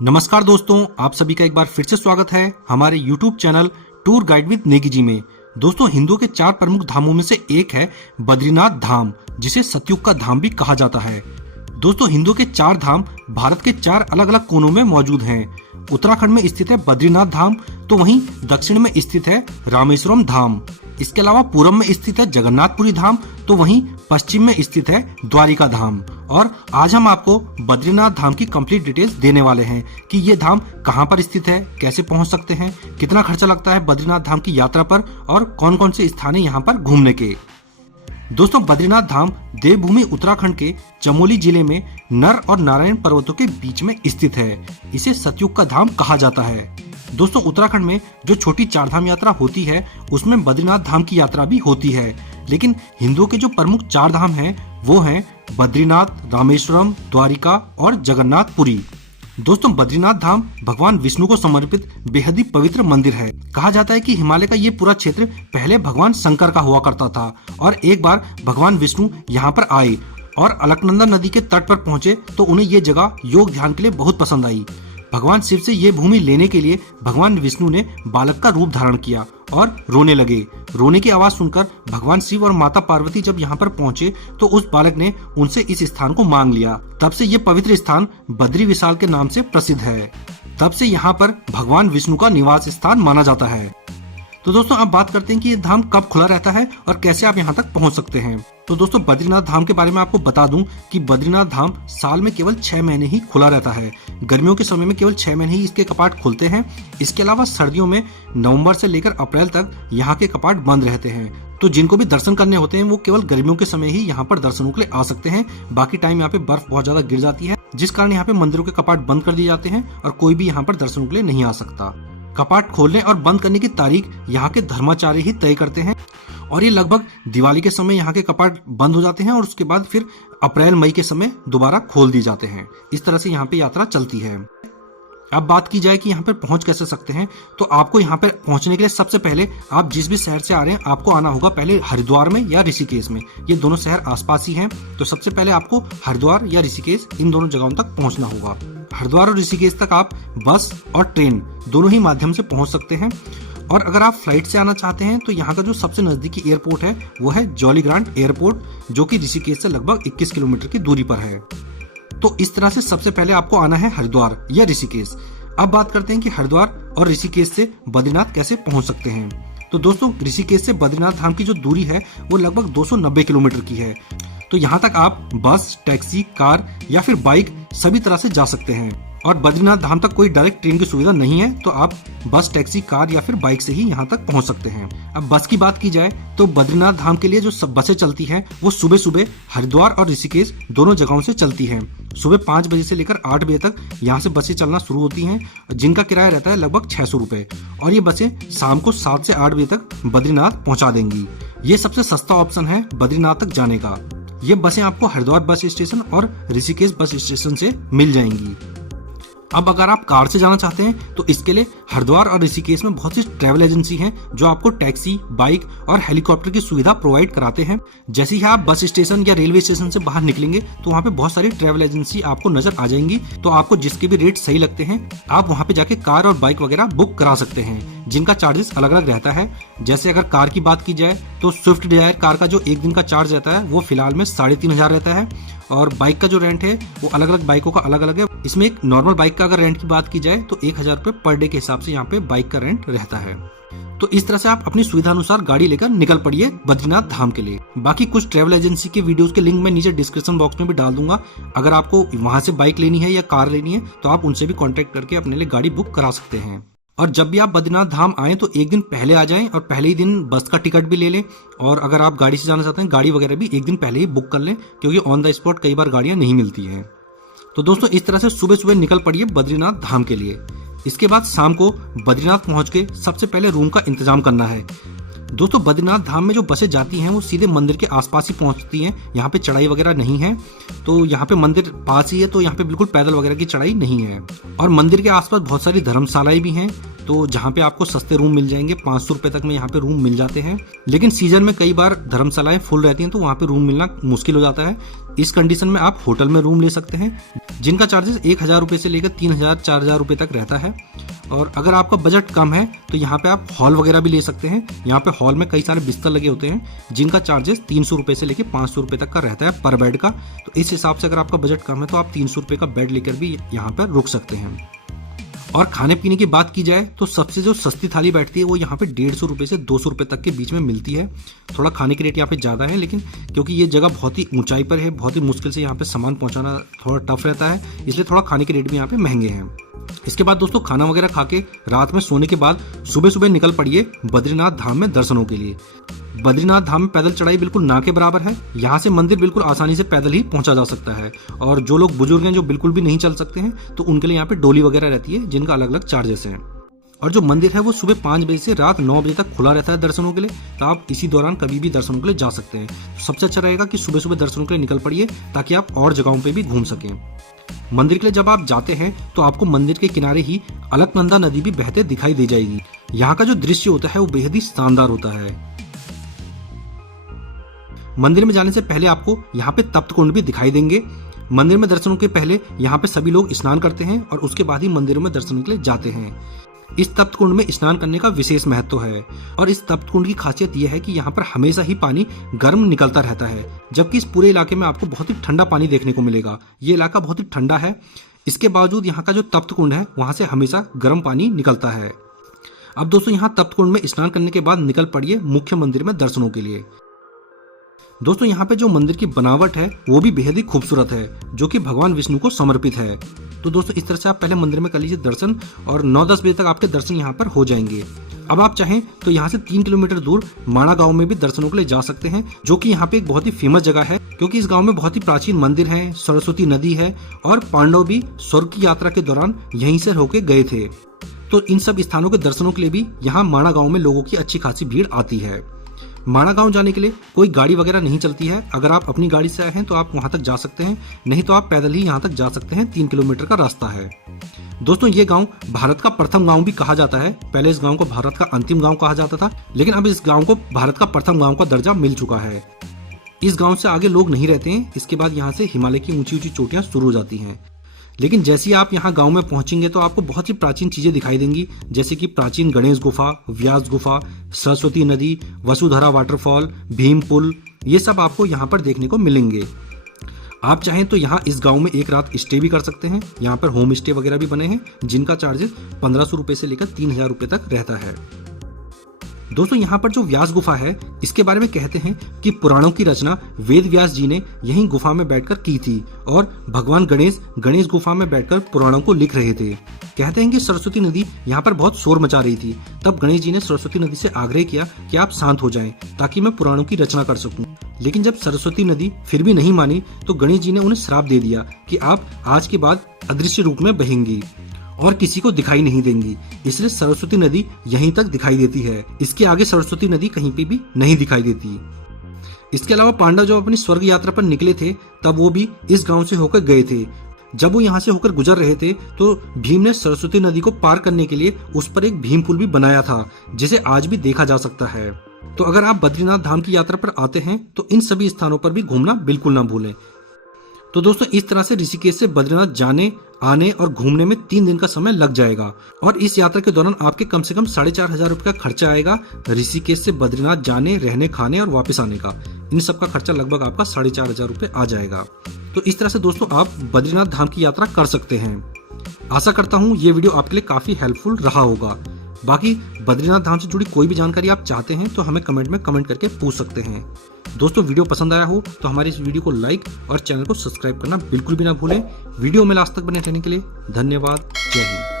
नमस्कार दोस्तों, आप सभी का एक बार फिर से स्वागत है हमारे YouTube channel tour guide with Negi ji में। दोस्तों, हिंदुओं के 4 प्रमुख धामों में से एक है बद्रीनाथ धाम, जिसे सतयुग का धाम भी कहा जाता है। दोस्तों, हिंदुओं के 4 धाम भारत के 4 अलग अलग कोनों में मौजूद हैं। उत्तराखंड में स्थित है बद्रीनाथ धाम, तो वहीं दक्षिण में स्थित है रामेश्वरम धाम। इसके अलावा पूर्व में स्थित है जगन्नाथपुरी धाम, तो वहीं पश्चिम में स्थित है द्वारिका धाम। और आज हम आपको बद्रीनाथ धाम की कंप्लीट डिटेल्स देने वाले हैं कि ये धाम कहाँ पर स्थित है, कैसे पहुंच सकते हैं, कितना खर्चा लगता है बद्रीनाथ धाम की यात्रा पर और कौन कौन से स्थान है यहाँ पर घूमने के। दोस्तों, बद्रीनाथ धाम देवभूमि उत्तराखंड के चमोली जिले में नर और नारायण पर्वतों के बीच में स्थित है। इसे सतयुग का धाम कहा जाता है। दोस्तों, उत्तराखंड में जो छोटी 4 धाम यात्रा होती है उसमें बद्रीनाथ धाम की यात्रा भी होती है, लेकिन हिंदुओं के जो प्रमुख 4 धाम हैं वो हैं बद्रीनाथ, रामेश्वरम, द्वारिका और जगन्नाथपुरी। दोस्तों, बद्रीनाथ धाम भगवान विष्णु को समर्पित बेहद ही पवित्र मंदिर है। कहा जाता है कि हिमालय का ये पूरा क्षेत्र पहले भगवान शंकर का हुआ करता था और एक बार भगवान विष्णु यहाँ पर आए और अलकनंदा नदी के तट पर पहुंचे तो उन्हें ये जगह योग ध्यान के लिए बहुत पसंद आई। भगवान शिव से ये भूमि लेने के लिए भगवान विष्णु ने बालक का रूप धारण किया और रोने लगे। रोने की आवाज सुनकर भगवान शिव और माता पार्वती जब यहाँ पर पहुंचे तो उस बालक ने उनसे इस स्थान को मांग लिया। तब से ये पवित्र स्थान बद्री विशाल के नाम से प्रसिद्ध है। तब से यहाँ पर भगवान विष्णु का निवास स्थान माना जाता है। तो दोस्तों, अब बात करते हैं कि ये धाम कब खुला रहता है और कैसे आप यहाँ तक पहुँच सकते हैं। तो दोस्तों, बद्रीनाथ धाम के बारे में आपको बता दूं कि बद्रीनाथ धाम साल में केवल 6 महीने ही खुला रहता है। गर्मियों के समय में केवल 6 महीने ही इसके कपाट खुलते हैं। इसके अलावा सर्दियों में नवंबर से लेकर अप्रैल तक यहाँ के कपाट बंद रहते हैं। तो जिनको भी दर्शन करने होते हैं वो केवल गर्मियों के समय ही यहाँ पर दर्शनों के लिए आ सकते हैं। बाकी टाइम यहाँ पे बर्फ बहुत ज्यादा गिर जाती है, जिस कारण यहाँ पे मंदिरों के कपाट बंद कर दिए जाते हैं और कोई भी यहाँ पर दर्शनों के लिए नहीं आ सकता। कपाट खोलने और बंद करने की तारीख यहाँ के धर्माचार्य ही तय करते हैं और ये लगभग दिवाली के समय यहाँ के कपाट बंद हो जाते हैं और उसके बाद फिर अप्रैल मई के समय दोबारा खोल दिए जाते हैं। इस तरह से यहाँ पे यात्रा चलती है। अब बात की जाए कि यहाँ पर पहुंच कैसे सकते हैं, तो आपको यहाँ पर पहुंचने के लिए सबसे पहले आप जिस भी शहर से आ रहे हैं आपको आना होगा पहले हरिद्वार में या ऋषिकेश में। ये दोनों शहर आसपास ही हैं, तो सबसे पहले आपको हरिद्वार या ऋषिकेश इन दोनों जगहों तक पहुंचना होगा। हरिद्वार और ऋषिकेश तक आप बस और ट्रेन दोनों ही माध्यम से पहुंच सकते हैं। और अगर आप फ्लाइट से आना चाहते हैं तो यहाँ का जो सबसे नजदीकी एयरपोर्ट है वो है जॉली ग्रांट एयरपोर्ट, जो कि ऋषिकेश से लगभग 21 किलोमीटर की दूरी पर है। तो इस तरह से सबसे पहले आपको आना है हरिद्वार या ऋषिकेश। अब बात करते हैं कि हरिद्वार और ऋषिकेश से बद्रीनाथ कैसे पहुंच सकते हैं। तो दोस्तों, ऋषिकेश से बद्रीनाथ धाम की जो दूरी है वो लगभग 290 किलोमीटर की है। तो यहाँ तक आप बस, टैक्सी, कार या फिर बाइक सभी तरह से जा सकते हैं। और बद्रीनाथ धाम तक कोई डायरेक्ट ट्रेन की सुविधा नहीं है, तो आप बस, टैक्सी, कार या फिर बाइक से ही यहाँ तक पहुँच सकते हैं। अब बस की बात की जाए तो बद्रीनाथ धाम के लिए जो सब बसें चलती हैं वो सुबह सुबह हरिद्वार और ऋषिकेश दोनों जगहों से चलती हैं। सुबह 5 बजे से लेकर 8 बजे तक यहाँ से बसें चलना शुरू होती हैं, जिनका किराया रहता है लगभग 600 रुपए। और ये बसें शाम को 7 से 8 बजे तक बद्रीनाथ पहुँचा देंगी। ये सबसे सस्ता ऑप्शन है बद्रीनाथ तक जाने का। ये बसें आपको हरिद्वार बस स्टेशन और ऋषिकेश बस स्टेशन से मिल जाएंगी। अब अगर आप कार से जाना चाहते हैं तो इसके लिए हरिद्वार और ऋषिकेश में बहुत सी ट्रैवल एजेंसी हैं जो आपको टैक्सी, बाइक और हेलीकॉप्टर की सुविधा प्रोवाइड कराते हैं। जैसे ही आप बस स्टेशन या रेलवे स्टेशन से बाहर निकलेंगे तो वहाँ पे बहुत सारी ट्रैवल एजेंसी आपको नजर आ जाएंगी। तो आपको जिसके भी रेट सही लगते हैं आप वहाँ पे जाके कार और बाइक वगैरह बुक करा सकते हैं, जिनका चार्जेस अलग अलग रहता है। जैसे अगर कार की बात की जाए तो स्विफ्ट डिजायर कार का जो 1 दिन का चार्ज रहता है वो फिलहाल में 3500 रहता है। और बाइक का जो रेंट है वो अलग अलग बाइकों का अलग अलग है। इसमें एक नॉर्मल बाइक का अगर रेंट की बात की जाए तो 1000 रुपए पर डे के हिसाब से यहाँ पे बाइक का रेंट रहता है। तो इस तरह से आप अपनी सुविधा अनुसार गाड़ी लेकर निकल पड़िए बद्रीनाथ धाम के लिए। बाकी कुछ ट्रैवल एजेंसी के वीडियोस के लिंक मैं नीचे डिस्क्रिप्शन बॉक्स में भी डाल दूंगा। अगर आपको वहां से बाइक लेनी है या कार लेनी है तो आप उनसे भी कॉन्टेक्ट करके अपने लिए गाड़ी बुक करा सकते हैं। और जब भी आप बद्रीनाथ धाम आएं तो एक दिन पहले आ जाएं और पहले ही दिन बस का टिकट भी ले लें। और अगर आप गाड़ी से जाना चाहते हैं गाड़ी वगैरह भी एक दिन पहले ही बुक कर लें, क्योंकि ऑन द स्पॉट कई बार गाड़ियां नहीं मिलती हैं। तो दोस्तों, इस तरह से सुबह सुबह निकल पड़िए बद्रीनाथ धाम के लिए। इसके बाद शाम को बद्रीनाथ पहुंच के सबसे पहले रूम का इंतजाम करना है। दोस्तों, बद्रीनाथ धाम में जो बसें जाती हैं वो सीधे मंदिर के आसपास ही पहुंचती हैं। यहाँ पे चढ़ाई वगैरह नहीं है, तो यहाँ पे मंदिर पास ही है, तो यहाँ पे बिल्कुल पैदल वगैरह की चढ़ाई नहीं है। और मंदिर के आसपास बहुत सारी धर्मशालाएं भी हैं, तो जहाँ पे आपको सस्ते रूम मिल जाएंगे, 500 रुपए तक में यहाँ पे रूम मिल जाते हैं। लेकिन सीजन में कई बार धर्मशालाएं फुल रहती हैं तो वहाँ पे रूम मिलना मुश्किल हो जाता है। इस कंडीशन में आप होटल में रूम ले सकते हैं, जिनका चार्जेस 1000 रुपए से लेकर 3000 4000 रुपए तक रहता है। और अगर आपका बजट कम है तो यहाँ पे आप हॉल वगैरह भी ले सकते हैं। यहाँ पे हॉल में कई सारे बिस्तर लगे होते हैं, जिनका चार्जेस 300 रुपए से लेकर 500 रुपए तक का रहता है पर बेड का। तो इस हिसाब से अगर आपका बजट कम है तो आप 300 रुपए का बेड लेकर भी यहाँ पर रुक सकते हैं। और खाने पीने की बात की जाए तो सबसे जो सस्ती थाली बैठती है वो यहाँ पे 150 रुपए से 200 रुपए तक के बीच में मिलती है। थोड़ा खाने के रेट यहाँ पे ज़्यादा है, लेकिन क्योंकि ये जगह बहुत ही ऊंचाई पर है, बहुत ही मुश्किल से यहाँ पे सामान पहुँचाना थोड़ा टफ रहता है, इसलिए थोड़ा खाने के रेट भी यहाँ पे महंगे हैं। इसके बाद दोस्तों खाना वगैरह खा के रात में सोने के बाद सुबह सुबह निकल पड़िए बद्रीनाथ धाम में दर्शनों के लिए। बद्रीनाथ धाम में पैदल चढ़ाई बिल्कुल ना के बराबर है। यहाँ से मंदिर बिल्कुल आसानी से पैदल ही पहुंचा जा सकता है। और जो लोग बुजुर्ग हैं, जो बिल्कुल भी नहीं चल सकते हैं, तो उनके लिए यहाँ पे डोली वगैरह रहती है, जिनका अलग अलग चार्जेस हैं। और जो मंदिर है वो सुबह 5 बजे से रात 9 बजे तक खुला रहता है दर्शनों के लिए, तो आप इसी दौरान कभी भी दर्शनों के लिए जा सकते हैं। तो सबसे अच्छा रहेगा कि सुबह सुबह दर्शनों के लिए निकल पड़िए, ताकि आप और जगहों पर भी घूम सकें। मंदिर के लिए जब आप जाते हैं तो आपको मंदिर के किनारे ही अलकनंदा नदी भी बहते दिखाई दे जाएगी। यहाँ का जो दृश्य होता है वो बेहद ही शानदार होता है। मंदिर में जाने से पहले आपको यहाँ पे तप्त कुंड भी दिखाई देंगे। मंदिर में दर्शनों के पहले यहाँ पे सभी लोग स्नान करते हैं और उसके बाद ही मंदिरों में दर्शनों के लिए जाते हैं। इस तप्त कुंड में स्नान करने का विशेष महत्व है और इस तप्त कुंड की खासियत यह है कि यहाँ पर हमेशा ही पानी गर्म निकलता रहता है, जबकि इस पूरे इलाके में आपको बहुत ही ठंडा पानी देखने को मिलेगा। ये इलाका बहुत ही ठंडा है, इसके बावजूद यहाँ का जो तप्त कुंड है वहां से हमेशा गर्म पानी निकलता है। अब दोस्तों यहाँ तप्त कुंड में स्नान करने के बाद निकल पड़िए मुख्य मंदिर में दर्शनों के लिए। दोस्तों यहाँ पे जो मंदिर की बनावट है वो भी बेहद ही खूबसूरत है, जो कि भगवान विष्णु को समर्पित है। तो दोस्तों इस तरह से आप पहले मंदिर में कर लीजिए दर्शन और 9-10 बजे तक आपके दर्शन यहाँ पर हो जाएंगे। अब आप चाहें तो यहाँ से 3 किलोमीटर दूर माणा गांव में भी दर्शनों के लिए जा सकते हैं, जो कि यहाँ पे एक बहुत ही फेमस जगह है, क्योंकि इस गांव में बहुत ही प्राचीन मंदिर है, सरस्वती नदी है और पांडव भी स्वर्ग की यात्रा के दौरान यहीं से होके गए थे। तो इन सब स्थानों के दर्शनों के लिए भी यहाँ माणा गांव में लोगों की अच्छी खासी भीड़ आती है। माणा गांव जाने के लिए कोई गाड़ी वगैरह नहीं चलती है। अगर आप अपनी गाड़ी से आए हैं तो आप वहां तक जा सकते हैं, नहीं तो आप पैदल ही यहां तक जा सकते हैं। 3 किलोमीटर का रास्ता है। दोस्तों ये गांव भारत का प्रथम गांव भी कहा जाता है। पहले इस गांव को भारत का अंतिम गांव कहा जाता था, लेकिन अब इस गांव को भारत का प्रथम गांव का दर्जा मिल चुका है। इस गांव से आगे लोग नहीं रहते हैं। इसके बाद यहाँ से हिमालय की ऊंची ऊंची चोटियां शुरू हो जाती हैं। लेकिन जैसे ही आप यहाँ गांव में पहुंचेंगे तो आपको बहुत ही प्राचीन चीजें दिखाई देंगी, जैसे कि प्राचीन गणेश गुफा, व्यास गुफा, सरस्वती नदी, वसुधरा वाटरफॉल, भीम पुल, ये सब आपको यहाँ पर देखने को मिलेंगे। आप चाहें तो यहाँ इस गांव में एक रात स्टे भी कर सकते हैं। यहाँ पर होम स्टे वगैरह भी बने हैं, जिनका चार्जेस 1500 रुपए से लेकर 3000 रुपए तक रहता है। दोस्तों यहाँ पर जो व्यास गुफा है, इसके बारे में कहते हैं कि पुराणों की रचना वेद व्यास जी ने यहीं गुफा में बैठकर की थी और भगवान गणेश गुफा में बैठकर पुराणों को लिख रहे थे। कहते हैं कि सरस्वती नदी यहाँ पर बहुत शोर मचा रही थी, तब गणेश जी ने सरस्वती नदी से आग्रह किया कि आप शांत हो जाएं ताकि मैं पुराणों की रचना कर सकूं। लेकिन जब सरस्वती नदी फिर भी नहीं मानी तो गणेश जी ने उन्हें श्राप दे दिया कि आप आज के बाद अदृश्य रूप में बहेंगी और किसी को दिखाई नहीं देंगी। इसलिए सरस्वती नदी यहीं तक दिखाई देती है, इसके आगे सरस्वती नदी कहीं पे भी नहीं दिखाई देती। इसके अलावा पांडव जब अपनी स्वर्ग यात्रा पर निकले थे तब वो भी इस गांव से होकर गए थे। जब वो यहाँ से होकर गुजर रहे थे तो भीम ने सरस्वती नदी को पार करने के लिए उस पर एक भीम पुल भी बनाया था, जिसे आज भी देखा जा सकता है। तो अगर आप बद्रीनाथ धाम की यात्रा पर आते हैं तो इन सभी स्थानों पर भी घूमना बिल्कुल ना भूलें। तो दोस्तों इस तरह से ऋषिकेश से बद्रीनाथ जाने आने और घूमने में 3 दिन का समय लग जाएगा और इस यात्रा के दौरान आपके कम से कम 4500 रुपये का खर्चा आएगा। ऋषिकेश से बद्रीनाथ जाने, रहने, खाने और वापस आने का, इन सब का खर्चा लगभग आपका 4500 रुपये आ जाएगा। तो इस तरह से दोस्तों आप बद्रीनाथ धाम की यात्रा कर सकते हैं। आशा करता हूँ ये वीडियो आपके लिए काफी हेल्पफुल रहा होगा। बाकी बद्रीनाथ धाम से जुड़ी कोई भी जानकारी आप चाहते हैं तो हमें कमेंट में कमेंट करके पूछ सकते हैं। दोस्तों वीडियो पसंद आया हो तो हमारी इस वीडियो को लाइक और चैनल को सब्सक्राइब करना बिल्कुल भी ना भूलें। वीडियो में लास्ट तक बने रहने के लिए धन्यवाद। जय हिंद।